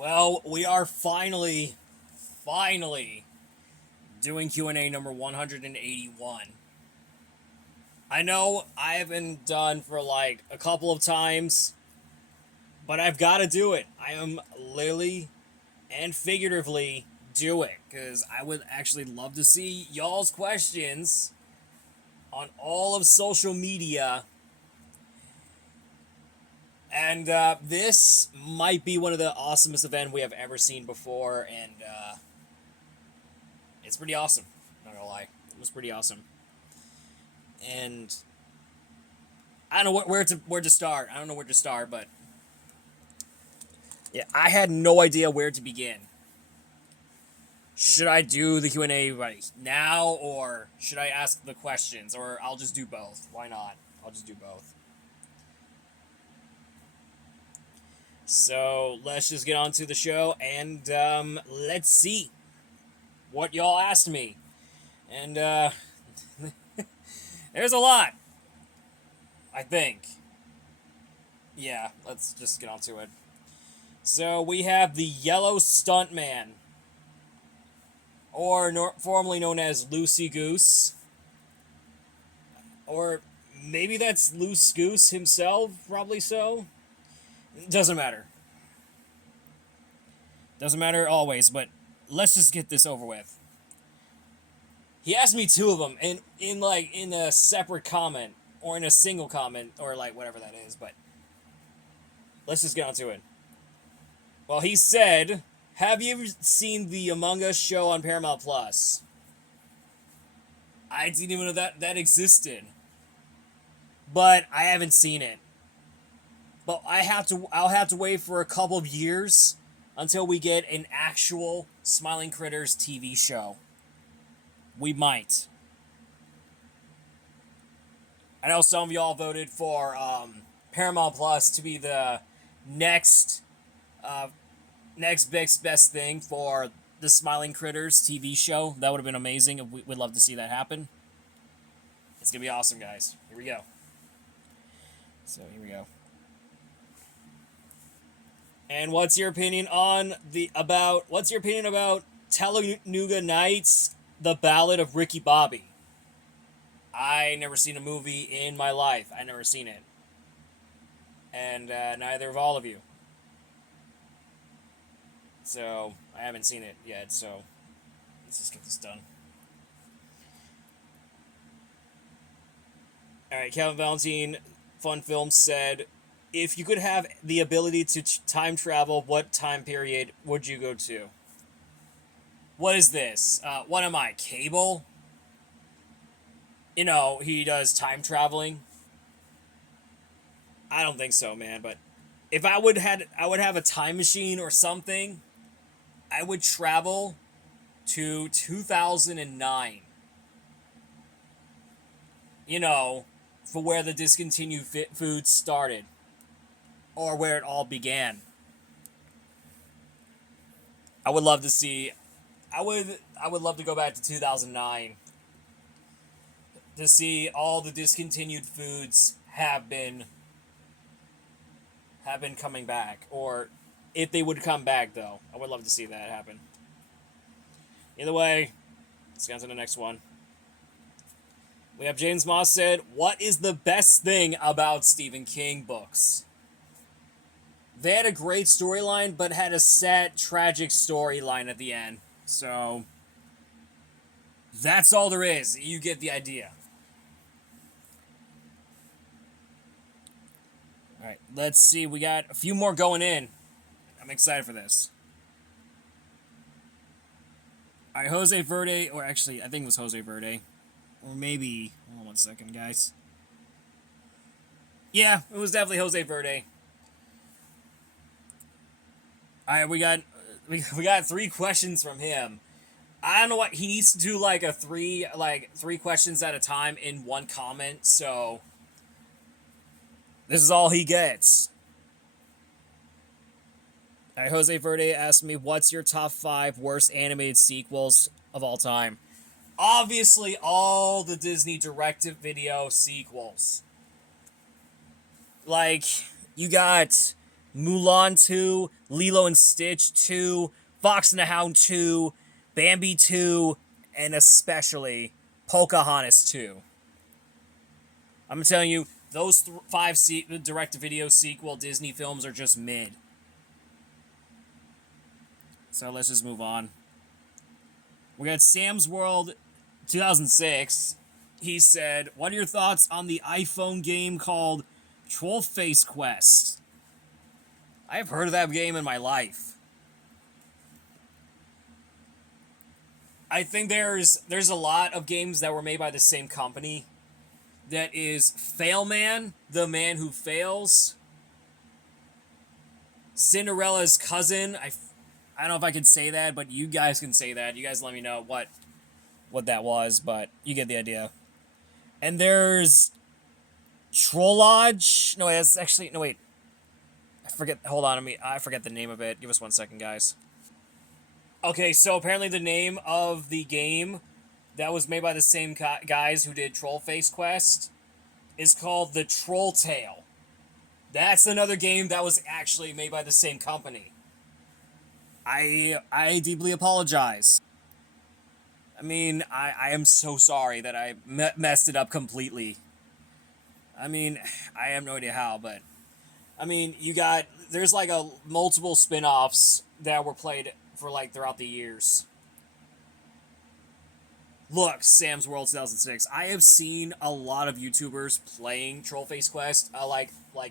Well, we are finally doing Q&A number 181. I know I haven't done for like a couple of times, but I've got to do it. I am literally and figuratively do it because I would actually love to see y'all's questions on all of social media. And this might be one of the awesomest events we have ever seen before, and it's pretty awesome. Not gonna lie, it was pretty awesome. And I don't know where to start. I don't know where to start, but yeah, I had no idea where to begin. Should I do the Q&A right now, or should I ask the questions, or I'll just do both? Why not? I'll just do both. So let's just get on to the show, and let's see what y'all asked me. And there's a lot, I think. Yeah, let's just get on to it. So we have the Yellow Stuntman, or formerly known as Lucy Goose. Or maybe that's Loose Goose himself, probably so. Doesn't matter. Doesn't matter always, but let's just get this over with. He asked me two of them in a separate comment, or in a single comment, or like whatever that is, but let's just get on to it. Well, he said, have you ever seen the Among Us show on Paramount Plus? I didn't even know that existed. But I haven't seen it. But I'll have to wait for a couple of years until we get an actual Smiling Critters TV show. We might. I know some of y'all voted for Paramount Plus to be the next best thing for the Smiling Critters TV show. That would have been amazing. We'd love to see that happen. It's gonna be awesome, guys. Here we go. So here we go. And what's your opinion about Talladega Nights, The Ballad of Ricky Bobby? I never seen a movie in my life. I never seen it. And neither of all of you. So, I haven't seen it yet, so let's just get this done. Alright, Calvin Valentine, Fun Film, said, if you could have the ability to time travel, what time period would you go to? What is this? What am I, Cable? You know, he does time traveling. I don't think so, man, but if I would have a time machine or something, I would travel to 2009. You know, for where the discontinued food started. Or where it all began. I would love to see... I would love to go back to 2009 to see all the discontinued foods have been coming back, or if they would come back, though. I would love to see that happen. Either way, let's get on to the next one. We have James Moss said, what is the best thing about Stephen King books? They had a great storyline, but had a sad, tragic storyline at the end. So, that's all there is. You get the idea. Alright, let's see. We got a few more going in. I'm excited for this. Alright, Jose Verde, or actually, I think it was Jose Verde. Or maybe, hold on 1 second, guys. Yeah, it was definitely Jose Verde. Alright, we got 3 questions from him. I don't know what he needs to do, like three questions at a time in one comment, so this is all he gets. Alright, Jose Verde asked me, what's your top 5 worst animated sequels of all time? Obviously, all the Disney direct-to-video sequels. Like, you got Mulan 2, Lilo and Stitch 2, Fox and the Hound 2, Bambi 2, and especially Pocahontas 2. I'm telling you, those five direct-to-video sequel Disney films are just mid. So let's just move on. We got Sam's World 2006. He said, "What are your thoughts on the iPhone game called Troll Face Quest?" I've heard of that game in my life. I think there's a lot of games that were made by the same company. That is Failman, the man who fails. Cinderella's cousin. I don't know if I can say that, but you guys can say that. You guys let me know what that was, but you get the idea. And there's Trollage. No, that's actually no wait. I forget. Hold on to me. I forget the name of it. Give us 1 second, guys. Okay, so apparently the name of the game that was made by the same guys who did Troll Face Quest is called The Troll Tale. That's another game that was actually made by the same company. I deeply apologize. I mean, I am so sorry that I messed it up completely. I mean, I have no idea how, but I mean, there's like a multiple spin-offs that were played for like throughout the years. Look, Sam's World 2006. I have seen a lot of YouTubers playing Trollface Quest, like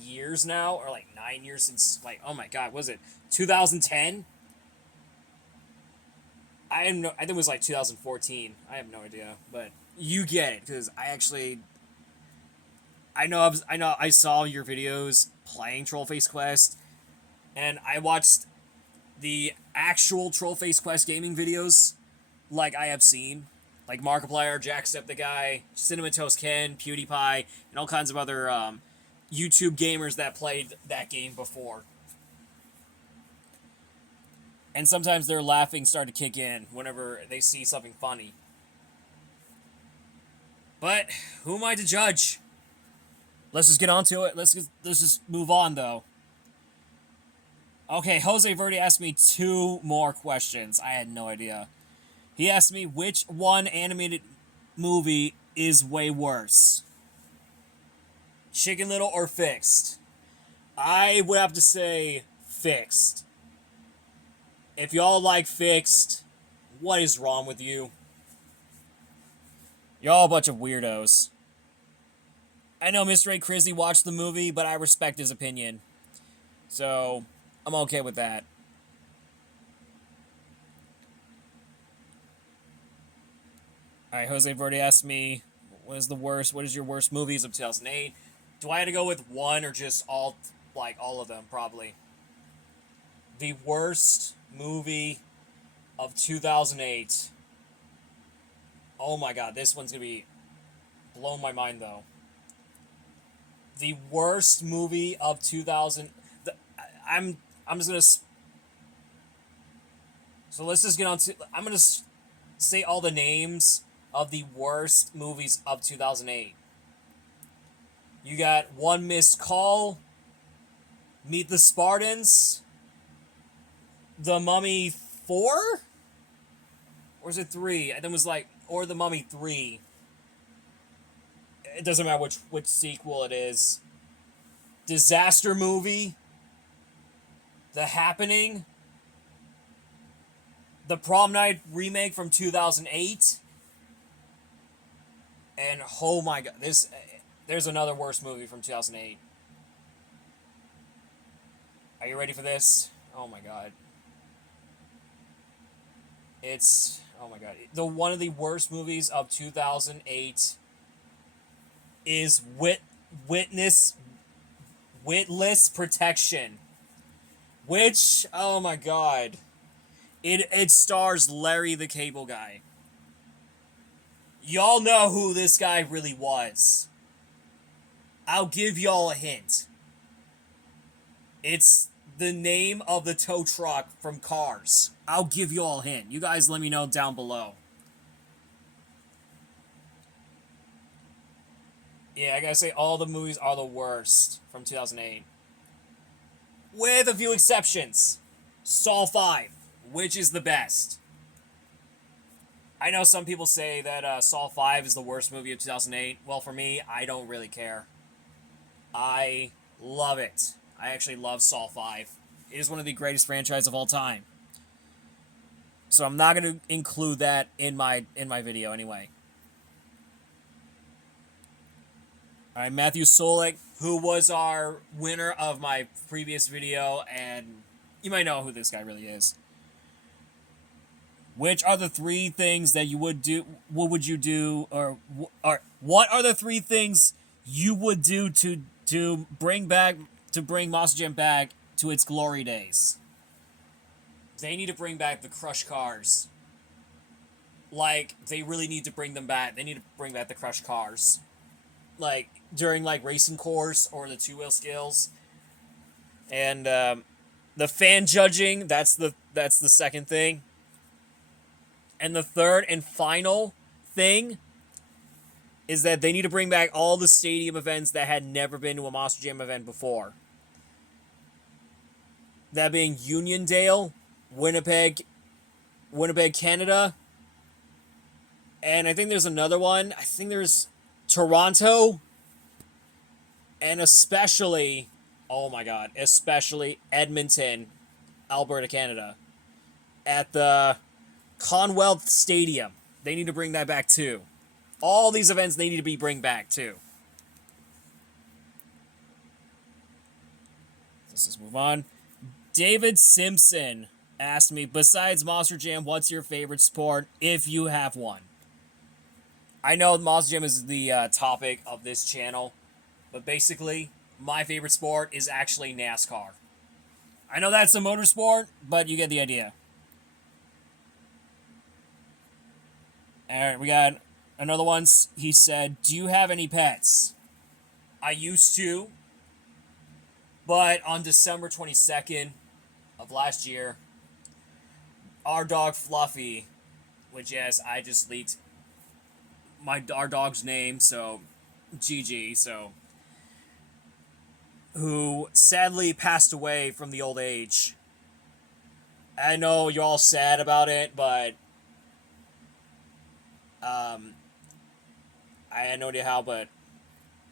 years now, or like 9 years since, like, oh my god, was it 2010? I think it was like 2014. I have no idea, but you get it because I saw your videos playing Trollface Quest, and I watched the actual Trollface Quest gaming videos, like I have seen. Like Markiplier, Jacksepticeye, Cinnamon Toast Ken, PewDiePie, and all kinds of other YouTube gamers that played that game before. And sometimes their laughing start to kick in whenever they see something funny. But who am I to judge? Let's just get on to it. Let's just move on, though. Okay, Jose Verde asked me 2 more questions. I had no idea. He asked me which one animated movie is way worse. Chicken Little or Fixed? I would have to say Fixed. If y'all like Fixed, what is wrong with you? Y'all a bunch of weirdos. I know Mr. A. Crizzy watched the movie, but I respect his opinion. So, I'm okay with that. Alright, Jose Verde asked me, what is your worst movies of 2008? Do I have to go with one or just all of them, probably? The worst movie of 2008. Oh my god, this one's gonna be blowing my mind, though. The worst movie of 2000... I'm just gonna... So let's just get on to... I'm gonna say all the names of the worst movies of 2008. You got One Missed Call, Meet the Spartans, The Mummy 4? Or is it 3? I think it was or The Mummy 3. It doesn't matter which sequel it is. Disaster Movie, The Happening, the Prom Night remake from 2008, and oh my god, there's another worst movie from 2008. Are you ready for this? Oh my god. Oh my god. One of the worst movies of 2008 is Witless Protection. Which, oh my god. It stars Larry the Cable Guy. Y'all know who this guy really was. I'll give y'all a hint. It's the name of the tow truck from Cars. I'll give y'all a hint. You guys let me know down below. Yeah, I gotta say, all the movies are the worst from 2008. with a few exceptions. Saw 5, which is the best. I know some people say that Saw 5 is the worst movie of 2008. Well, for me, I don't really care. I love it. I actually love Saw 5. It is one of the greatest franchises of all time. So I'm not going to include that in my video anyway. All right, Matthew Solik, who was our winner of my previous video, and you might know who this guy really is. Which are the 3 things that you would do? What would you do, or what are the 3 things you would do to bring Monster Jam back to its glory days? They need to bring back the Crush cars. Like, they really need to bring them back. They need to bring back the Crush cars. Like, during, like, racing course or the 2-wheel skills. And, the fan judging, that's the second thing. And the third and final thing is that they need to bring back all the stadium events that had never been to a Monster Jam event before. That being Uniondale, Winnipeg, Canada, and I think there's another one. I think there's Toronto, and especially, oh my god, especially Edmonton, Alberta, Canada, at the Commonwealth Stadium. They need to bring that back too. All these events they need to be bring back too. Let's just move on. David Simpson asked me, besides Monster Jam, what's your favorite sport if you have one? I know Monster Jam is the topic of this channel, but basically, my favorite sport is actually NASCAR. I know that's a motorsport, but you get the idea. Alright, we got another one. He said, do you have any pets? I used to, but on December 22nd of last year, our dog Fluffy, which, yes, I just leaked our dog's name, so Gigi, so, who sadly passed away from the old age. I know you're all sad about it, but I had no idea how, but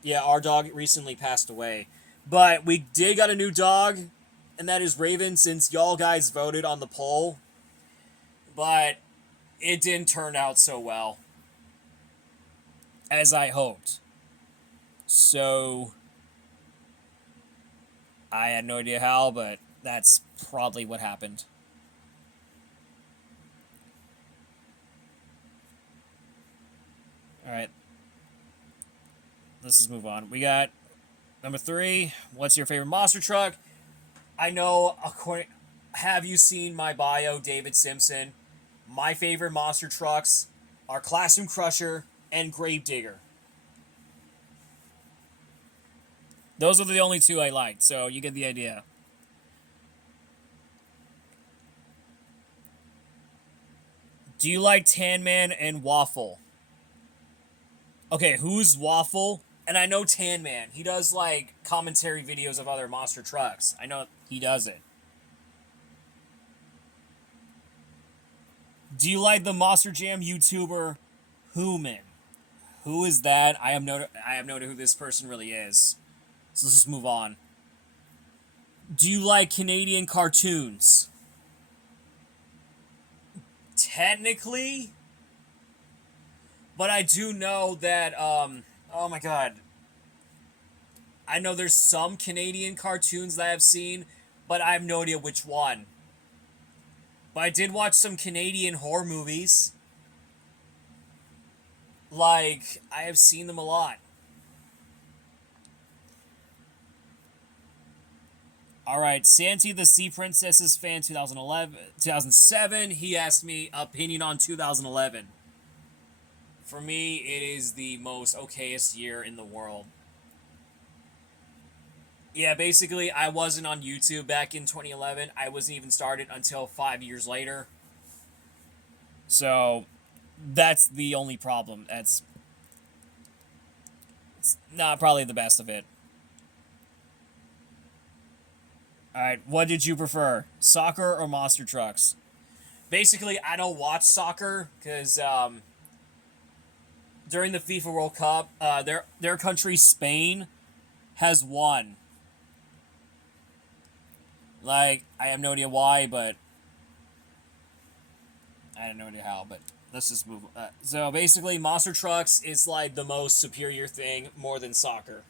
yeah, our dog recently passed away. But we did got a new dog, and that is Raven, since y'all guys voted on the poll. But it didn't turn out so well as I hoped. So I had no idea how, but that's probably what happened. Alright. Let's just move on. We got number 3. What's your favorite monster truck? I know, have you seen my bio, David Simpson? My favorite monster trucks are Classroom Crusher and Gravedigger. Those are the only 2 I liked, so you get the idea. Do you like Tan Man and Waffle? Okay, who's Waffle? And I know Tan Man. He does, like, commentary videos of other monster trucks. I know he does it. Do you like the Monster Jam YouTuber Human? Who is that? I have no idea who this person really is. So let's just move on. Do you like Canadian cartoons? Technically, but I do know that, oh my god. I know there's some Canadian cartoons that I've seen, but I have no idea which one. But I did watch some Canadian horror movies. Like, I have seen them a lot. Alright, Santi the Sea Princesses fan 2007. He asked me opinion on 2011. For me, it is the most okayest year in the world. Yeah, basically, I wasn't on YouTube back in 2011. I wasn't even started until 5 years later. So, that's the only problem. It's not probably the best of it. Alright, what did you prefer? Soccer or monster trucks? Basically, I don't watch soccer because during the FIFA World Cup, their country, Spain, has won. Like, I have no idea why, but I have no idea how, but let's just move. So basically, monster trucks is like the most superior thing more than soccer.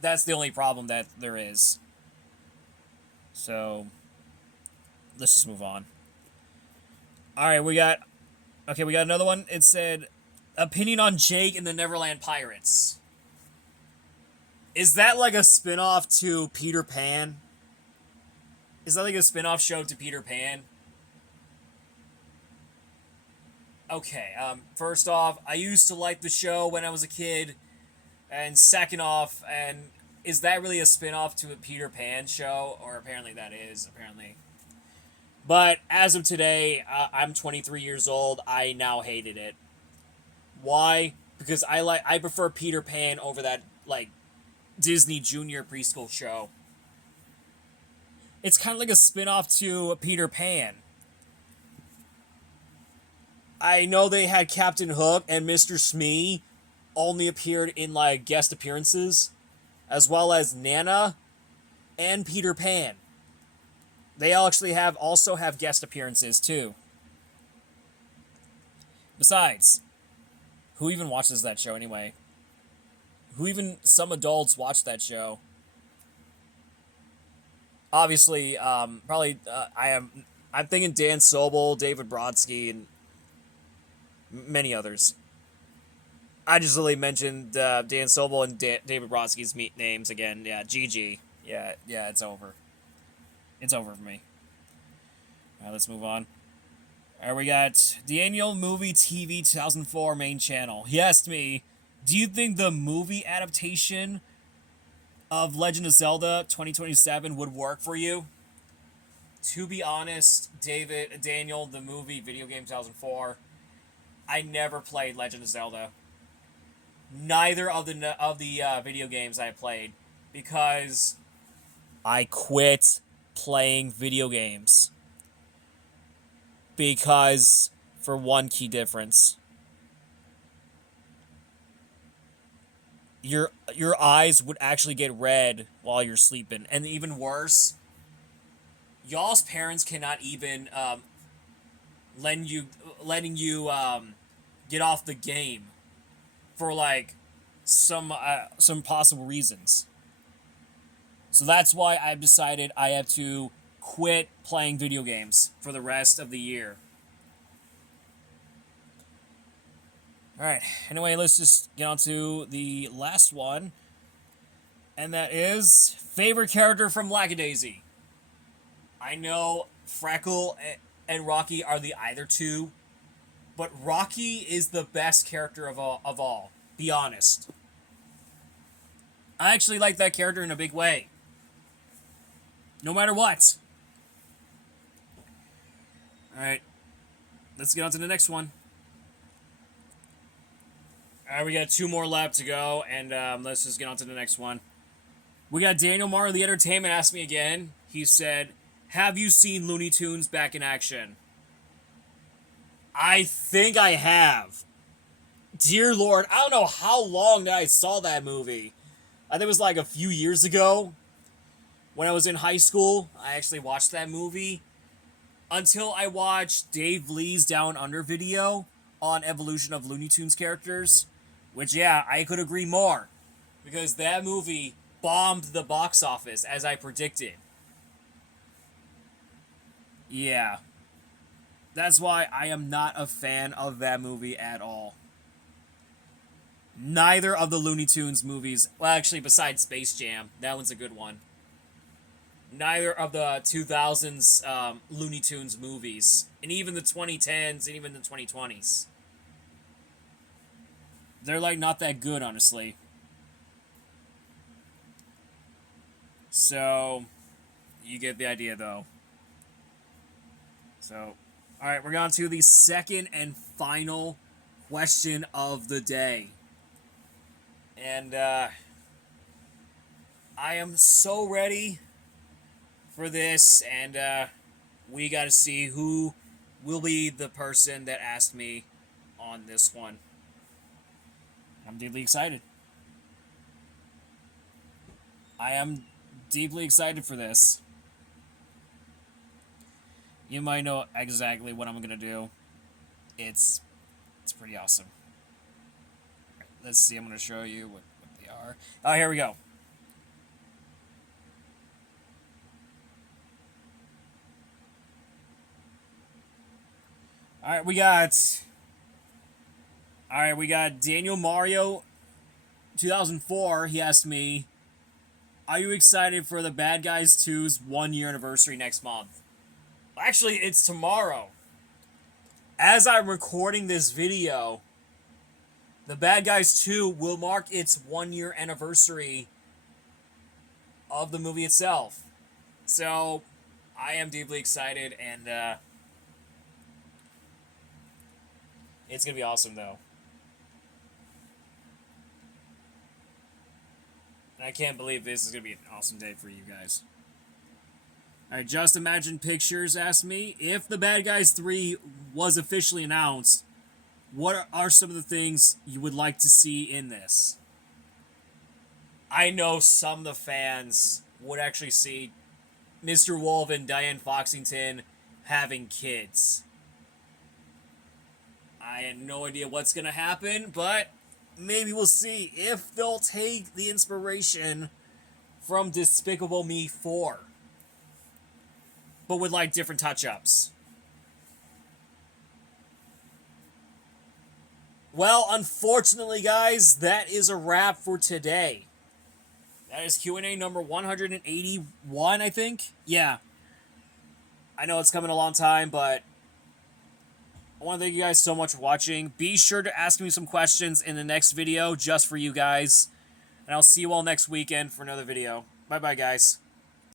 That's the only problem that there is. So, let's just move on. Alright, we got another one. It said, opinion on Jake and the Neverland Pirates. Is that like a spin-off to Peter Pan? Is that like a spin-off show to Peter Pan? Okay, first off, I used to like the show when I was a kid. And second off, and is that really a spin-off to a Peter Pan show? Or apparently that is, apparently. But as of today, I'm 23 years old. I now hated it. Why? Because I prefer Peter Pan over that, like, Disney Junior preschool show. It's kind of like a spin-off to Peter Pan. I know they had Captain Hook and Mr. Smee only appeared in, like, guest appearances, as well as Nana and Peter Pan. They actually also have guest appearances, too. Besides, who even watches that show anyway? Some adults watch that show. Obviously, probably, I'm thinking Dan Sobel, David Brodsky, and many others. I just really mentioned Dan Sobel and David Brodsky's names again. Yeah, GG. Yeah, it's over. It's over for me. Alright, let's move on. Alright, we got Daniel Movie TV 2004 main channel. He asked me, do you think the movie adaptation of Legend of Zelda 2027 would work for you? To be honest, Daniel, the movie video game 2004, I never played Legend of Zelda. Neither of the video games I played, because I quit playing video games. Because, for one key difference, your eyes would actually get red while you're sleeping, and even worse, y'all's parents cannot even letting you get off the game for like some possible reasons. So that's why I've decided I have to quit playing video games for the rest of the year. Alright, anyway, let's just get on to the last one. And that is favorite character from Lackadaisy. I know Freckle and Rocky are the either two, but Rocky is the best character of all. Be honest. I actually like that character in a big way. No matter what. Alright. Let's get on to the next one. Alright, we got 2 more left to go, and let's just get on to the next one. We got Daniel Marr, the Entertainment, asked me again. He said, have you seen Looney Tunes back in action? I think I have. Dear Lord, I don't know how long that I saw that movie. I think it was like a few years ago. When I was in high school, I actually watched that movie. Until I watched Dave Lee's Down Under video on evolution of Looney Tunes characters. Which, yeah, I could agree more. Because that movie bombed the box office, as I predicted. Yeah. That's why I am not a fan of that movie at all. Neither of the Looney Tunes movies, well, actually, besides Space Jam, that one's a good one. Neither of the 2000s Looney Tunes movies, and even the 2010s, and even the 2020s. They're, like, not that good, honestly. So, you get the idea, though. So, alright, we're on to the second and final question of the day. And, I am so ready for this, and we got to see who will be the person that asked me on this one. I'm deeply excited. I am deeply excited for this. You might know exactly what I'm gonna do. It's pretty awesome. Right, let's see. I'm gonna show you what they are. Oh, here we go. All right, we got. All right, we got Daniel Mario, 2004. He asked me, "Are you excited for the Bad Guys 2's 1-year anniversary next month?" Actually, it's tomorrow. As I'm recording this video, the Bad Guys 2 will mark its 1-year anniversary of the movie itself. So, I am deeply excited, and it's going to be awesome, though. And I can't believe this is going to be an awesome day for you guys. Alright, Just Imagine Pictures asked me, if The Bad Guys 3 was officially announced, what are some of the things you would like to see in this? I know some of the fans would actually see Mr. Wolf and Diane-Foxington having kids. I had no idea what's going to happen, but maybe we'll see if they'll take the inspiration from Despicable Me 4. But with, like, different touch-ups. Well, unfortunately, guys, that is a wrap for today. That is Q&A number 181, I think. Yeah. I know it's coming a long time, but I want to thank you guys so much for watching. Be sure to ask me some questions in the next video just for you guys. And I'll see you all next weekend for another video. Bye-bye, guys.